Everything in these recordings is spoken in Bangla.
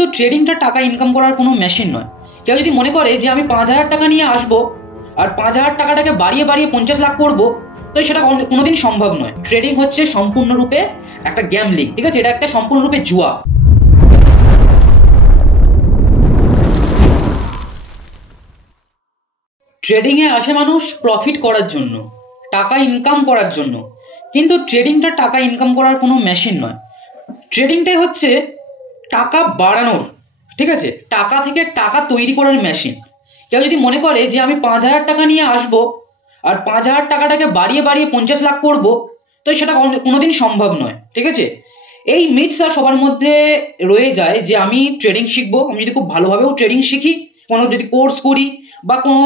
তো ট্রেডিংটা টাকা ইনকাম করার কোনো মেশিন নয়। কেউ যদি মনে করে যে আমি 5,000 টাকা নিয়ে আসবো আর 5,000 টাকাটাকে বাড়িয়ে বাড়িয়ে 50 লাখ করবো, তো সেটা কোনোদিন সম্ভব নয়। ট্রেডিং হচ্ছে সম্পূর্ণরূপে একটা গ্যামলিং, ঠিক আছে? এটা একটা সম্পূর্ণরূপে জুয়া। ট্রেডিংয়ে আসে মানুষ প্রফিট করার জন্য, টাকা ইনকাম করার জন্য, কিন্তু ট্রেডিংটা টাকা ইনকাম করার কোনো মেশিন নয়। ট্রেডিংটাই হচ্ছে টাকা বাড়ানোর, ঠিক আছে, টাকা থেকে টাকা তৈরি করার মেশিন। কেউ যদি মনে করে যে আমি 5,000 টাকা নিয়ে আসবো আর 5,000 টাকাটাকে বাড়িয়ে বাড়িয়ে 50 লাখ করবো, তো সেটা কোনোদিন সম্ভব নয়, ঠিক আছে? এই মিথটা সবার মধ্যে রয়ে যায় যে আমি ট্রেডিং শিখবো, আমি যদি খুব ভালোভাবেও ট্রেডিং শিখি, কোনো যদি কোর্স করি বা কোনো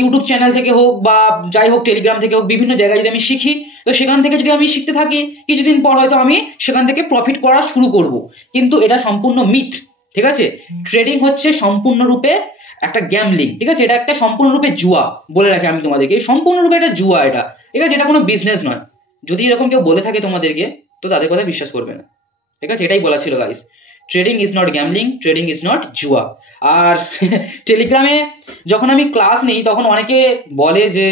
ইউটিউব চ্যানেল থেকে হোক বা যাই হোক টেলিগ্রাম থেকে হোক, বিভিন্ন জায়গায় যদি আমি শিখি, তো সেখান থেকে যদি আমি শিখতে থাকি, কিছুদিন পর হয়তো আমি সেখান থেকে প্রফিট করা শুরু করব। কিন্তু এটা সম্পূর্ণ মিথ, ঠিক আছে? ট্রেডিং হচ্ছে সম্পূর্ণরূপে একটা গ্যামলিং, ঠিক আছে? এটা একটা সম্পূর্ণরূপে জুয়া। বলে রাখি আমি তোমাদেরকে, সম্পূর্ণরূপে এটা জুয়া, এটা, ঠিক আছে? এটা কোনো বিজনেস নয়। যদি এরকম কেউ বলে থাকে তোমাদেরকে, তো তাদের কথা বিশ্বাস করবে না, ঠিক আছে? এটাই বলা ছিল guys. Trading is not gambling, trading is not জুয়া। আর টেলিগ্রামে যখন আমি ক্লাস নিই, তখন অনেকে বলে যে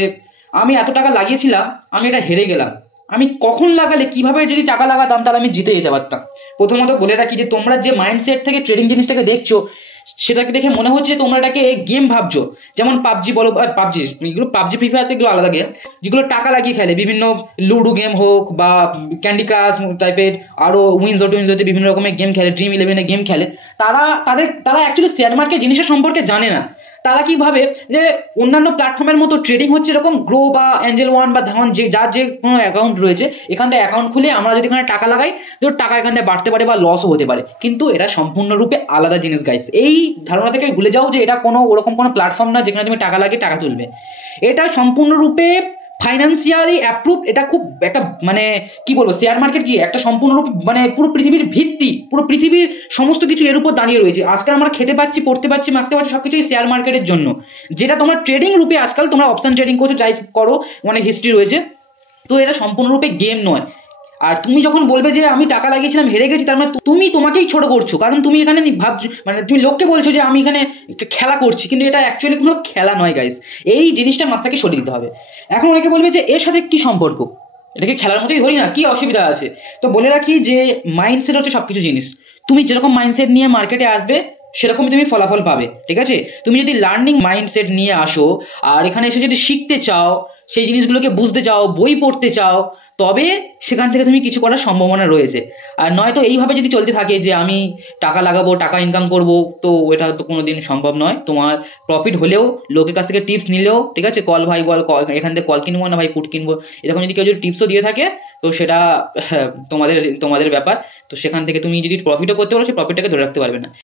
আমি এত টাকা লাগিয়েছিলাম, আমি এটা হেরে গেলাম। আমি কখন লাগালে, কিভাবে যদি টাকা লাগাতাম, তাহলে আমি জিতে যেতে পারতাম। প্রথমত বলে রাখি যে তোমরা যে মাইন্ডসেট থেকে ট্রেডিং জিনিসটাকে দেখছো, সেটাকে দেখে মনে হচ্ছে যে তোমরা এটাকে গেম ভাবছো। যেমন পাবজি বলো, পাবজি, এগুলো পাবজি ফ্রি ফায়ার এগুলো আলাদা গেম, যেগুলো টাকা লাগিয়ে খেলে, বিভিন্ন লুডো গেম হোক বা ক্যান্ডি ক্রাশ টাইপের আরও উইনজোতে বিভিন্ন রকমের গেম খেলে, ড্রিম ইলেভেনে গেম খেলে। তারা অ্যাকচুয়ালি শেয়ার মার্কেট জিনিসের সম্পর্কে জানে না। তারা কি ভাবে যে অন্যান্য প্ল্যাটফর্মের মতো ট্রেডিং হচ্ছে এরকম গ্রো বা অ্যাঞ্জেল ওয়ান বা ধান, যার যে কোনো অ্যাকাউন্ট রয়েছে, এখান থেকে অ্যাকাউন্ট খুলে আমরা যদি এখানে টাকা লাগাই, তো টাকা এখান থেকে বাড়তে পারে বা লসও হতে পারে। কিন্তু এটা সম্পূর্ণরূপে আলাদা জিনিস গাইস। এই ধারণা থেকে ভুলে যাও যে এটা কোনো ওরকম কোনো প্ল্যাটফর্ম না যেখানে তুমি টাকা লাগিয়ে টাকা তুলবে। এটা সম্পূর্ণরূপে ফাইন্যান্সিয়ালি অ্যাপ্রুভ। এটা খুব একটা মানে কি বলবো, শেয়ার মার্কেট কি একটা সম্পূর্ণরূপে মানে পুরো পৃথিবীর ভিত্তি, পুরো পৃথিবীর সমস্ত কিছু এর উপর দাঁড়িয়ে রয়েছে। আজকাল আমরা খেতে পাচ্ছি, পড়তে পাচ্ছি, মাখতে পাচ্ছি, সবকিছু শেয়ার মার্কেটের জন্য। যেটা তোমরা ট্রেডিং রূপে আজকাল তোমরা অপশন ট্রেডিং করছো, যাই করো, অনেক হিস্ট্রি রয়েছে। তো এটা সম্পূর্ণরূপে গেম নয়। আর তুমি যখন বলবে যে আমি টাকা লাগিয়েছিলাম হেরে গেছি, তার মানে তুমি তোমাকেই ছোট করছো। কারণ তুমি এখানে ভাবছো, মানে তুমি লোককে বলছো যে আমি এখানে খেলা করছি, কিন্তু এটা অ্যাকচুয়ালি কোনো খেলা নয় গাইস। এই জিনিসটা মাথাকে সরিয়ে দিতে হবে। এখন অনেকে বলবে যে এর সাথে কি সম্পর্ক, এটাকে খেলার মতোই ধরি না, কি অসুবিধা আছে? তো বলে রাখি যে মাইন্ডসেট হচ্ছে সবকিছু জিনিস। তুমি যেরকম মাইন্ডসেট নিয়ে মার্কেটে আসবে, সেরকমই তুমি ফলাফল পাবে, ঠিক আছে? তুমি যদি লার্নিং মাইন্ডসেট নিয়ে আসো আর এখানে এসে যদি শিখতে চাও, সেই জিনিসগুলোকে বুঝতে চাও, বই পড়তে চাও, তবে সেখান থেকে তুমি কিছু করার সম্ভাবনা রয়েছে। আর নয়তো এইভাবে যদি চলতে থাকে যে আমি টাকা লাগাবো, টাকা ইনকাম করব, তো এটা তো কোনোদিন সম্ভব নয়। তোমার প্রফিট হলেও, লোকের কাছ থেকে টিপস নিলেও, ঠিক আছে, কল ভাই বল, এখান থেকে কল কিনবো না ভাই পুট কিনবো, এরকম যদি কেউ যদি টিপসও দিয়ে থাকে, তো সেটা তোমাদের ব্যাপার। তো সেখান থেকে তুমি যদি প্রফিটও করতে পারো, সেই প্রফিটটাকে ধরে রাখতে পারবে না।